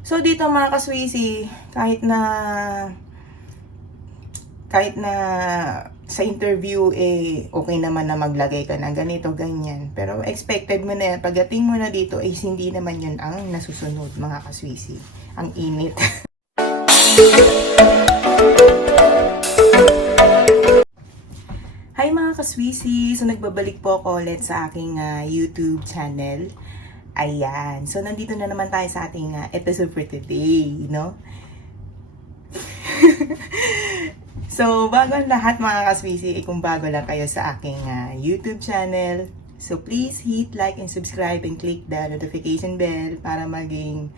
So dito mga kaswisi, kahit na kahit na sa interview eh okay naman na maglagay ka ng ganito ganyan pero expected mo na yan pagdating mo na dito eh hindi naman yun ang nasusunod mga kaswisi ang init Hi mga kaswisi! So nagbabalik po ako ulit sa aking ah, YouTube channel. Ayan. So nandito na naman tayo sa ating ah, episode for today, no? so bago ang lahat mga kaswisi, eh, kung bago lang kayo sa aking ah, YouTube channel, so please hit like and subscribe and click the notification bell para maging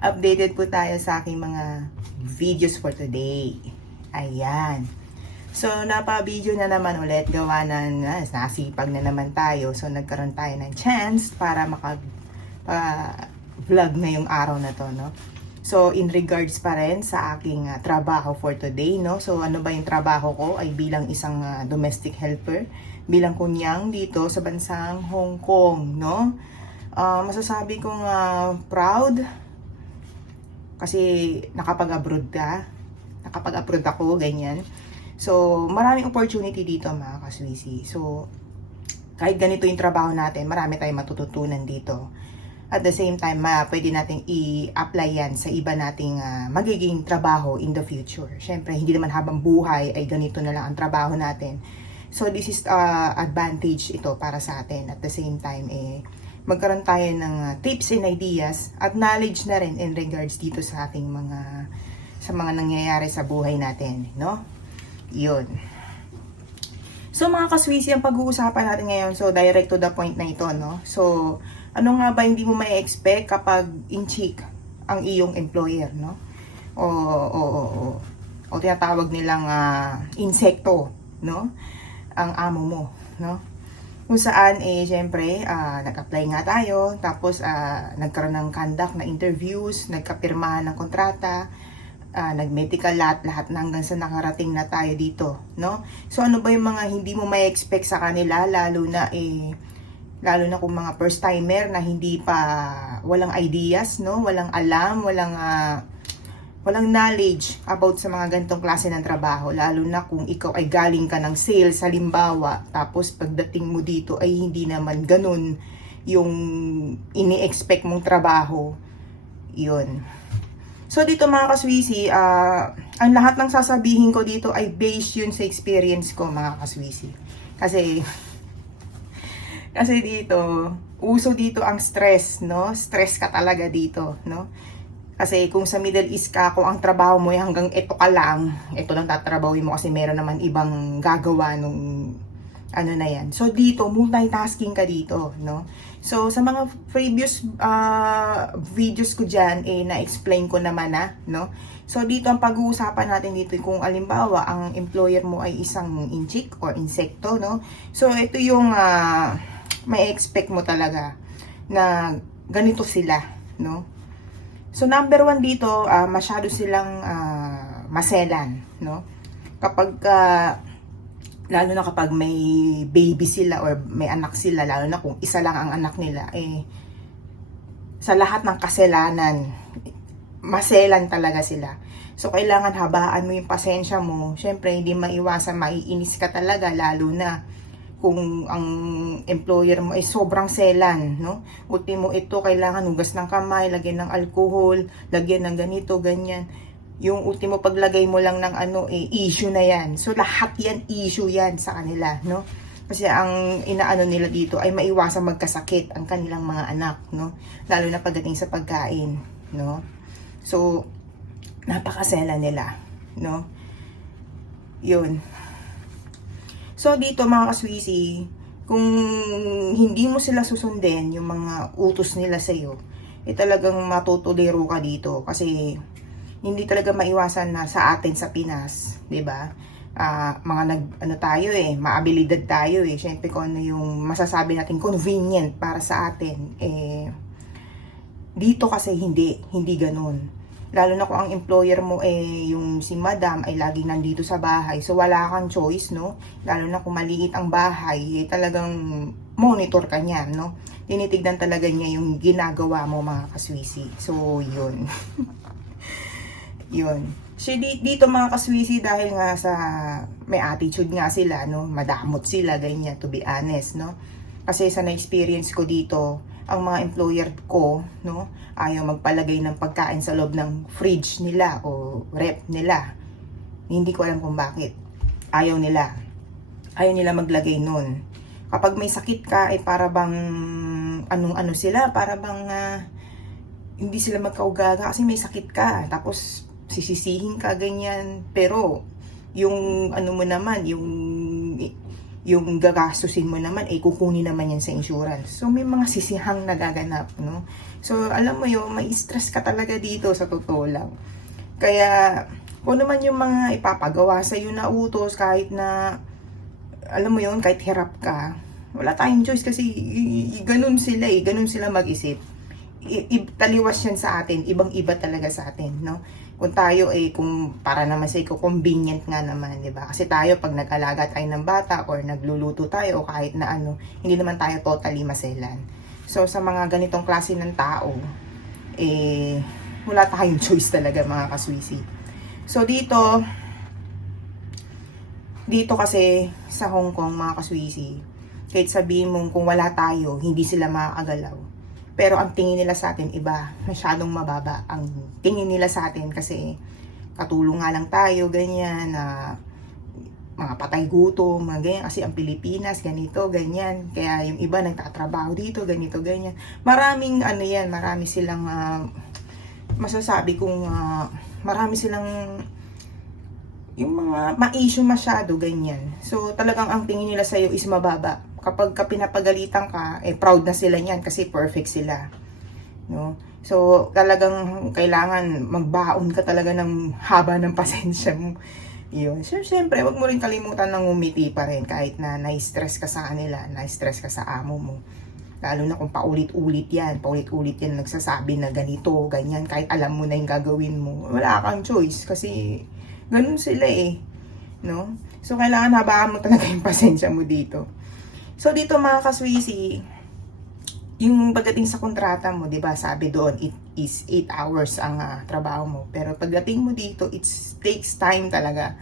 updated po tayo sa aking mga videos for today. Ayan. So, napa-video na naman ulit. Gawa ng ah, nasipag na naman tayo. So, nagkaroon tayo ng chance para makag pa- vlog na yung araw na to, no? So, in regards pa rin sa aking ah, trabaho for today, no? So, ano ba yung trabaho ko? Ay bilang isang ah, domestic helper. Bilang kunyang dito sa bansang Hong Kong, no? Ah, masasabi kong ah, proud kasi nakapag-abroad ka. Nakapag-abroad ako, ganyan. So, maraming opportunity dito mga kaswisi. So, kahit ganito yung trabaho natin, marami tayong matututunan dito. At the same time, ma, pwede nating i-apply yan sa iba nating ah, magiging trabaho in the future. Siyempre, hindi naman habang buhay ay ganito na lang ang trabaho natin. So, this is ah, advantage ito para sa atin. At the same time, eh, magkaroon tayo ng ah, tips and ideas at knowledge na rin in regards dito sa ating mga sa mga nangyayari sa buhay natin, no? Yun. So mga kaswisi, ang pag-uusapan natin ngayon, so direct to the point na ito, no? So, ano nga ba hindi mo may expect kapag in-check ang iyong employer, no? O, o, o, o, o tinatawag nilang ah, insekto, no? Ang amo mo, no? Kung saan, eh, syempre, ah, nag-apply nga tayo, tapos ah, nagkaroon ng conduct na interviews, nagkapirmahan ng kontrata, ah, nag-medical lahat, lahat na hanggang sa nakarating na tayo dito, no? So, ano ba yung mga hindi mo may expect sa kanila, lalo na, eh, lalo na kung mga first timer na hindi pa, walang ideas, no? Walang alam, walang, ah, walang knowledge about sa mga ganitong klase ng trabaho, lalo na kung ikaw ay galing ka ng sales, halimbawa, tapos pagdating mo dito ay hindi naman ganun yung ini-expect mong trabaho. Yun. So dito mga kaswisi, ah, ang lahat ng sasabihin ko dito ay based yun sa experience ko mga kaswisi. Kasi kasi dito, uso dito ang stress, no? Stress ka talaga dito, no? Kasi kung sa Middle East ka, kung ang trabaho mo ay hanggang ito ka lang, ito lang tatrabawin mo kasi meron naman ibang gagawa nung ano na yan. So dito, multitasking ka dito, no? So sa mga previous ah, videos ko dyan, eh, na-explain ko naman na, no? So dito ang pag-uusapan natin dito kung alimbawa ang employer mo ay isang inchik or insekto, no? So ito yung ah, may expect mo talaga na ganito sila, no? So number one dito, ah, masyado silang ah, maselan, no? Kapag ah, lalo na kapag may baby sila or may anak sila, lalo na kung isa lang ang anak nila, eh, sa lahat ng kasalanan, maselan talaga sila. So, kailangan habaan mo yung pasensya mo. Siyempre, hindi maiwasan, maiinis ka talaga, lalo na kung ang employer mo ay sobrang selan, no? Ultimo ito, kailangan hugas ng kamay, lagyan ng alcohol, lagyan ng ganito, ganyan yung ultimo paglagay mo lang ng ano, eh, issue na yan. So, lahat yan, issue yan sa kanila, no? Kasi ang inaano nila dito ay maiwasan magkasakit ang kanilang mga anak, no? Lalo na pagdating sa pagkain, no? So, napakasela nila, no? Yun. So, dito mga kaswisi, kung hindi mo sila susundin, yung mga utos nila sa'yo, eh talagang matutuliro ka dito. Kasi, hindi talaga maiwasan na sa atin sa Pinas, 'di ba? Ah, mga nag ano tayo eh, maabilidad tayo eh. Syempre kung ano yung masasabi natin convenient para sa atin eh dito kasi hindi, hindi ganoon. Lalo na kung ang employer mo eh yung si madam ay laging nandito sa bahay. So wala kang choice, no? Lalo na kung maliit ang bahay, eh, talagang monitor ka niya, no? Tinitignan talaga niya yung ginagawa mo mga kaswisi. So, yun. yun. So, di- dito mga kaswisi dahil nga sa may attitude nga sila, no? Madamot sila, ganyan, to be honest, no? Kasi sa na-experience ko dito, ang mga employer ko, no? Ayaw magpalagay ng pagkain sa loob ng fridge nila o rep nila. Hindi ko alam kung bakit. Ayaw nila. Ayaw nila maglagay nun. Kapag may sakit ka, eh para bang anong ano sila, para bang ah, hindi sila magkaugaga kasi may sakit ka. Tapos sisisihin ka ganyan. Pero yung ano mo naman, yung yung gagastusin mo naman, eh kukunin naman yan sa insurance. So may mga sisihang nagaganap, no? So alam mo yun, may stress ka talaga dito sa totoo lang. Kaya kung naman yung mga ipapagawa sa iyo na utos kahit na alam mo yun, kahit hirap ka, wala tayong choice kasi ganun sila eh, ganun sila mag-isip. I- taliwas yan sa atin, ibang iba talaga sa atin, no? Kung tayo eh, kung para naman sa convenient nga naman, di ba? Kasi tayo, pag nag-alaga tayo ng bata or nagluluto tayo o kahit na ano, hindi naman tayo totally maselan. So, sa mga ganitong klase ng tao, eh, wala tayong choice talaga mga kaswisi. So, dito, dito kasi sa Hong Kong mga kaswisi, kahit sabihin mong kung wala tayo, hindi sila makakagalaw. Pero ang tingin nila sa atin iba, masyadong mababa. Ang tingin nila sa atin kasi katulong nga lang tayo, ganyan, na mga patay gutom, mga ganyan. Kasi ang Pilipinas, ganito, ganyan. Kaya yung iba nagtatrabaho dito, ganito, ganyan. Maraming ano yan, marami silang, ah, masasabi kong, ah, marami silang yung mga ma-issue masyado, ganyan. So, talagang ang tingin nila sa'yo is mababa. Kapag ka pinapagalitan ka, eh, proud na sila niyan kasi perfect sila. No? So, talagang kailangan magbaon ka talaga ng haba ng pasensya mo. Yun. So, syempre, wag mo rin kalimutan ng umiti pa rin kahit na na-stress ka sa kanila, na-stress ka sa amo mo. Lalo na kung paulit-ulit yan, paulit-ulit yan nagsasabi na ganito, ganyan, kahit alam mo na yung gagawin mo. Wala kang choice kasi ganun sila eh. No? So, kailangan habaan mo talaga yung pasensya mo dito. So, dito mga kaswisi, yung pagdating sa kontrata mo, 'di ba? Sabi doon it is 8 hours ang ah, trabaho mo. Pero pagdating mo dito, it takes time talaga.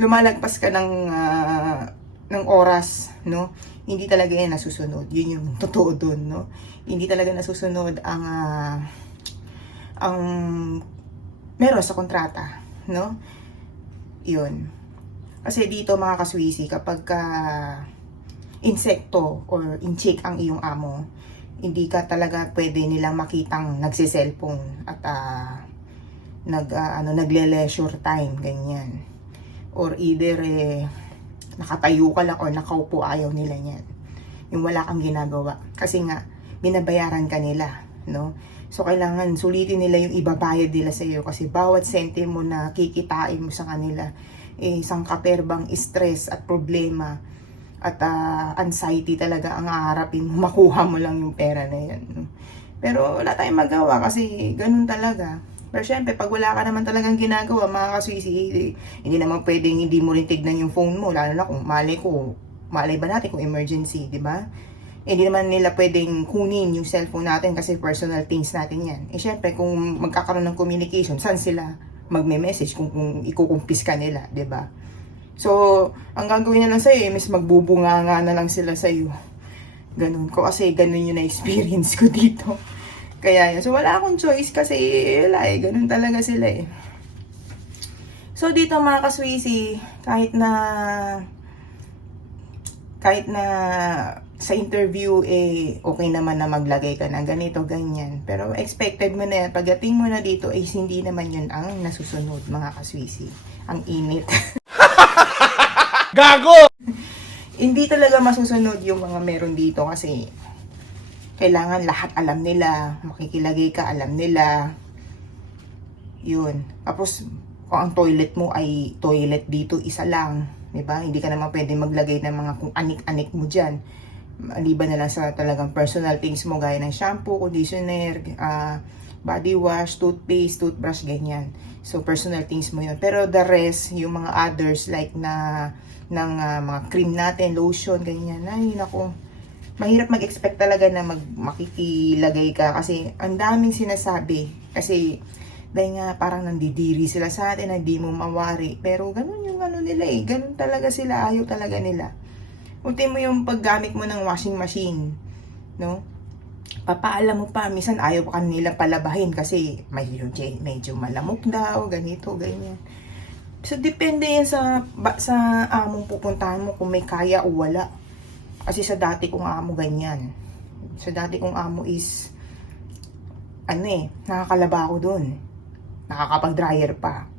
Lumalagpas ka ng ah, ng oras, no? Hindi talaga 'yan nasusunod. 'Yun yung totoo doon, no? Hindi talaga nasusunod ang ah, ang meron sa kontrata, no? 'Yun. Kasi dito mga kaswisi, kapag ka insekto or inchik ang iyong amo, hindi ka talaga pwede nilang makitang nagsiselfone at ah, nag ah, ano nagle-leisure time ganyan. Or either eh, nakatayo ka lang or nakaupo ayaw nila niyan. Yung wala kang ginagawa. Kasi nga binabayaran ka nila no? So kailangan sulitin nila yung ibabayad nila sa iyo kasi bawat sentimo na kikitain mo sa kanila eh, isang katerbang stress at problema at ah, anxiety talaga ang haharapin mo, makuha mo lang yung pera na yan. Pero wala tayong magawa kasi ganun talaga. Pero syempre, pag wala ka naman talagang ginagawa, mga kaswisi, eh, hindi naman pwedeng hindi mo rin tignan yung phone mo, lalo na kung malay ko, malay ba natin kung emergency, di ba? Eh, Hindi naman nila pwedeng kunin yung cellphone natin kasi personal things natin yan. Eh syempre, kung magkakaroon ng communication, saan sila magme-message kung, kung ikukumpis ka nila, di ba? So, ang gagawin na lang sa'yo, eh, mas magbubunga nga na lang sila sa'yo. Ganun ko kasi ganun yung na-experience ko dito. Kaya yun. So, wala akong choice kasi wala eh. Ganun talaga sila eh. So, dito mga kaswisi, kahit na kahit na sa interview eh okay naman na maglagay ka ng ganito, ganyan. Pero expected mo na yan. Pagdating mo na dito eh hindi naman yun ang nasusunod mga kaswisi. Ang init. Gago! hindi talaga masusunod yung mga meron dito kasi kailangan lahat alam nila, makikilagay ka, alam nila. Yun. Tapos, kung ang toilet mo ay toilet dito, isa lang. 'di ba Hindi ka naman pwede maglagay ng mga kung anik-anik mo dyan. Maliban na lang sa talagang personal things mo, gaya ng shampoo, conditioner, ah, body wash, toothpaste, toothbrush, ganyan. So, personal things mo yun. Pero the rest, yung mga others, like na, ng ah, mga cream natin, lotion, ganyan. Ay, naku, mahirap mag-expect talaga na mag makikilagay ka kasi ang daming sinasabi. Kasi dahil nga parang nandidiri sila sa atin, na di mo mawari. Pero ganun yung ano nila eh. Ganun talaga sila. Ayaw talaga nila. Unti mo yung paggamit mo ng washing machine. No? Papaalam mo pa. Minsan ayaw ka nila palabahin kasi medyo, medyo malamok daw. Ganito, ganyan. So, depende yan sa, ba, sa among pupuntahan mo kung may kaya o wala. Kasi sa dati kong amo ganyan. Sa dati kong amo is ano eh, nakakalaba ako doon. Nakakapag-dryer pa.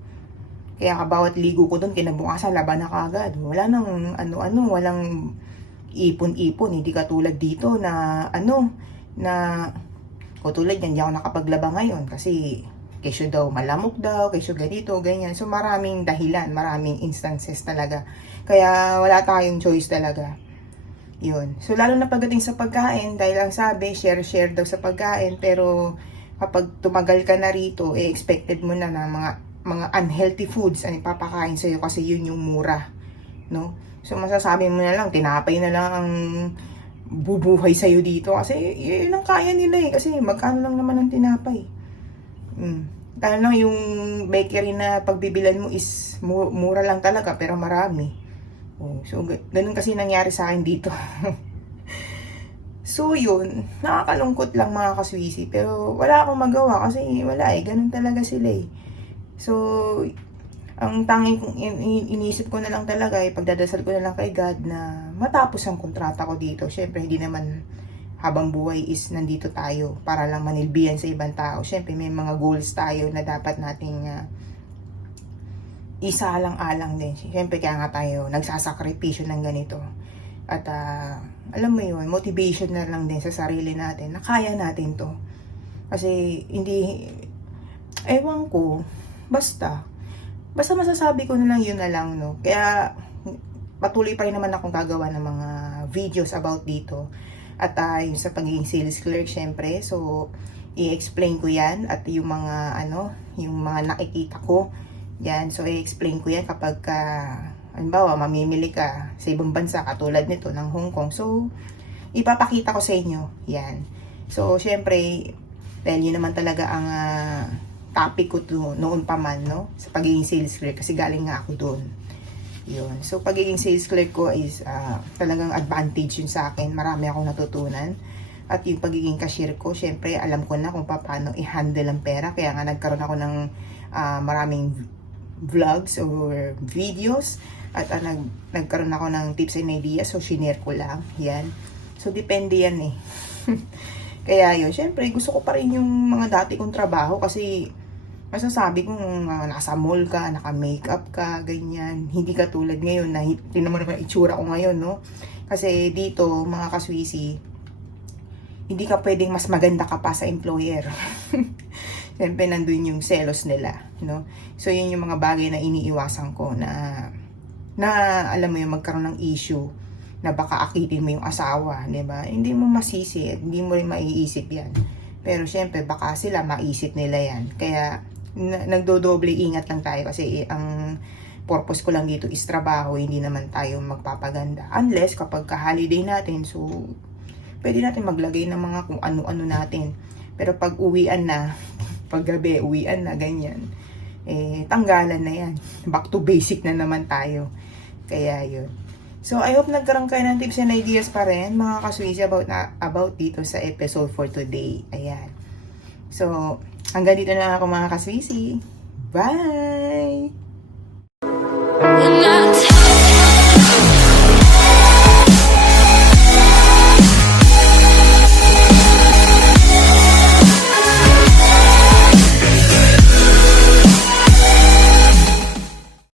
Kaya kabawat ligo ko doon, kinabukasan, laba na kagad. Wala nang ano-ano, walang ipon-ipon. Hindi katulad dito na ano, na katulad yan, hindi ako nakapaglaba ngayon kasi kesyo daw malamok daw, kesyo ganito, ganyan. So maraming dahilan, maraming instances talaga. Kaya wala tayong choice talaga. Yun. So, lalo na pagdating sa pagkain, dahil ang sabi, share-share daw sa pagkain, pero kapag tumagal ka na rito, eh, expected mo na na mga, mga unhealthy foods ang ipapakain sa'yo kasi yun yung mura. No? So, masasabi mo na lang, tinapay na lang ang bubuhay sa'yo dito kasi yun ang kaya nila eh. Kasi magkano lang naman ang tinapay. Mm. Lalo lang yung bakery na pagbibilan mo is mu- mura lang talaga pero marami. Oh, so, ga- ganun kasi nangyari sa akin dito. so, yun. Nakakalungkot lang mga kaswisi. Pero, wala akong magawa kasi wala eh. Ganun talaga sila eh. So, ang tanging kong in- in- iniisip ko na lang talaga eh, pagdadasal ko na lang kay God na matapos ang kontrata ko dito. Siyempre, hindi naman habang buhay is nandito tayo para lang manilbihan sa ibang tao. Siyempre, may mga goals tayo na dapat nating ah, isa lang alang din. Siyempre kaya nga tayo nagsasakripisyo ng ganito. At ah, alam mo yun, motivation na lang din sa sarili natin na kaya natin to. Kasi hindi, ewan ko, basta. Basta masasabi ko na lang yun na lang, no. Kaya patuloy pa rin naman akong gagawa ng mga videos about dito. At ah, yung sa pagiging sales clerk, syempre. So, i-explain ko yan at yung mga ano, yung mga nakikita ko yan, so i-explain ko yan kapag ka, halimbawa, mamimili ka sa ibang bansa katulad nito ng Hong Kong. So, ipapakita ko sa inyo. Yan. So, syempre, dahil yun naman talaga ang ah, topic ko to, noon pa man, no? Sa pagiging sales clerk, kasi galing nga ako doon. Yun. So, pagiging sales clerk ko is ah, talagang advantage yun sa akin. Marami akong natutunan. At yung pagiging cashier ko, syempre, alam ko na kung paano i-handle ang pera. Kaya nga, nagkaroon ako ng ah, maraming vlogs or videos at uh, nag, nagkaroon ako ng tips and ideas so shinare ko lang yan so depende yan eh kaya yun syempre gusto ko pa rin yung mga dati kong trabaho kasi masasabi kong uh, nasa mall ka naka makeup ka ganyan hindi ka tulad ngayon na tinan mo naman itsura ko ngayon no kasi dito mga kaswisi hindi ka pwedeng mas maganda ka pa sa employer Siyempre, nandun yung selos nila, no? So, yun yung mga bagay na iniiwasan ko na, na, alam mo yung magkaroon ng issue na baka akitin mo yung asawa, di ba? Hindi mo masisi, hindi mo rin maiisip yan. Pero, syempre, baka sila maisip nila yan. Kaya, nagdodoble ingat lang tayo kasi eh, ang purpose ko lang dito is trabaho, hindi naman tayo magpapaganda. Unless, kapag ka-holiday natin, so, pwede natin maglagay ng mga kung ano-ano natin. Pero pag uwian na, pag gabi, uwian na, ganyan. Eh, tanggalan na yan. Back to basic na naman tayo. Kaya yun. So, I hope nagkaroon kayo ng tips and ideas pa rin, mga kaswisi, about, na, about dito sa episode for today. Ayan. So, hanggang dito na ako mga kaswisi. Bye!